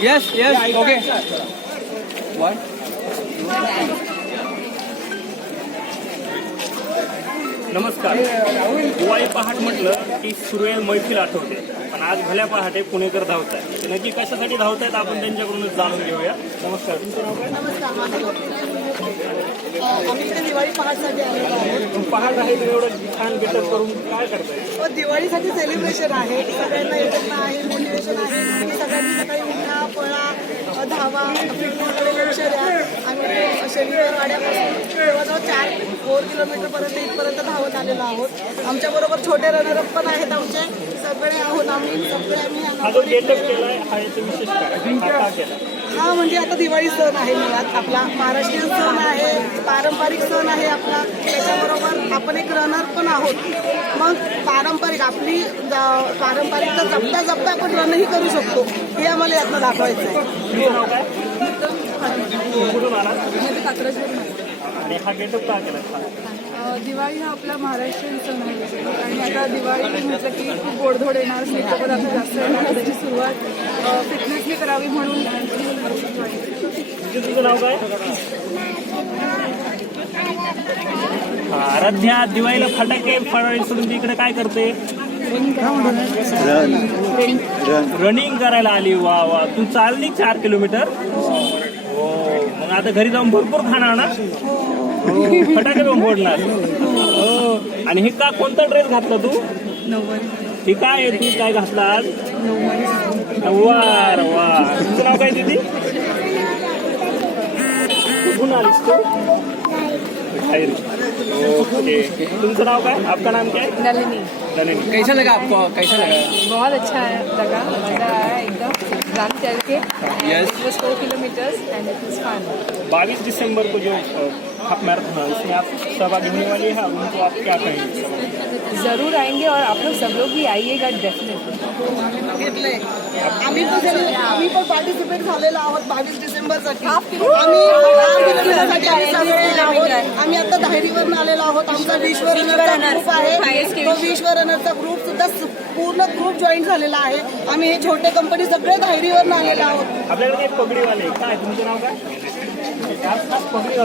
Yes yes okay. नमस्कार. दिवाळी पहाट म्हटलं की सुरवेळ मैफिल आठवते, पण आज भल्या पहाटे पुणेकर धावत आहेत. नक्की कशासाठी धावत आहेत आपण त्यांच्याकडूनच जाणून घेऊया. नमस्कार, तुमचं नाव काय? नमस्कार, माझं नाव आम्ही इथे दिवाळी पहाटसाठी आलेलो आहोत. पहाट आहे तर एवढं छान गेटअप करून काय करताय? व दिवाळीसाठी सेलिब्रेशन आहे, सगळ्यांना एकत्र आहे, मोटिवेशन आहे की सगळ्यांनी सकाळी उठा, पळा, धावा, फिटनेसकडे लक्ष द्या. आम्ही शनिवार वाड्यापासून जवळजवळ 4 किलोमीटरपर्यंत इथपर्यंत धावत आलेलो आहोत. आमच्याबरोबर छोटे रनरअप पण आहेत, आमचे सगळे आहोत. आम्ही हा जो गेटअप केलाय हा याचं विशेष काय? हा का केला? हा म्हणजे आता दिवाळी सण आहे, मुळात आपला महाराष्ट्रीयन सण आहे, पारंपरिक सण आहे आपला. त्याच्याबरोबर आपण एक रनर पण आहोत. मग पारंपरिक आपली पारंपरिकता जपता जपता आपण रनही करू शकतो, हे आम्हाला यातनं दाखवायचं आहे. तुमचं नाव काय? कुठून आला? आणि हा गेटअप का केला? दिवाळी हा आपला महाराष्ट्रीयन सण आहे आणि आता दिवाळी म्हटलं की खूप गोडधोड येणार, स्निग्धपदार्थ जास्त येणार. त्याची सुरुवात फिटनेसने करावी म्हणून. तुझं नाव काय? आराध्या दिवाळीला फटाके फराळी सोडून ती इकडे काय करते? रनिंग करायला आली. वा वा, तू चालली 4 किलोमीटर? हो, मग आता घरी जाऊन भरपूर खाणार ना? फटाके पण फोडणार. हो. आणि हे का कोणता ड्रेस घातला तू? हे काय आहे, तू काय घातला आज? वार वा. तुमचं नाव काय दीदी? कुठून आलीस तू? ओके. तुमचं नाव काय? आपका नाम क्या है? नलिनी. नलिनी. कैसा लगा आपको? कैसा लगा? बहुत अच्छा लगा, मजा आया एकदम. रात चल के Yes. 4 किलोमीटर्स एंड इट वाज फन. 22 दिसंबर को जो हाफ मैराथन है उसमें आप सहभागी होने वाली है, उनको आप क्या कहेंगे? जरूर आएंगे और आप लोग सब लोग भी आइएगा डेफिनेटली. घेतलंय आम्ही पण पार्टिसिपेट झालेलो आहोत 22 डिसेंबरसाठी. आम्ही सगळे आहोत. आम्ही आता धायरीवरून आलेलो आहोत. आमचा विश्व रनरचा ग्रुप आहे, तो विश्व रनरचा ग्रुप सुद्धा पूर्ण ग्रुप जॉईन झालेला आहे. आम्ही हे छोटे कंपनी सगळे धायरीवरून आलेलो आहोत. आपल्याकडे एक पगडीवाले काय? तुमचं नाव काय? पगडी